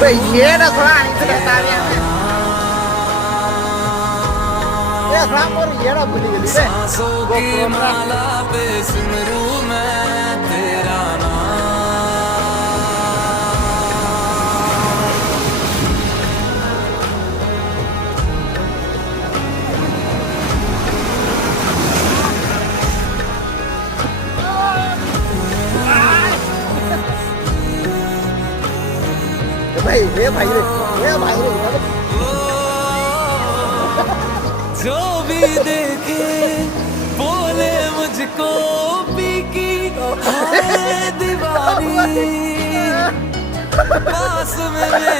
भाई ये ना थोड़ा नहीं तो बता रहे हैं ये थोड़ा और ये ना भूल गई रे वो माला पे सिमरू मैं तेरा भाई ये भाई रे जो भी देखे बोले मुझको पी की है दीवानी पास में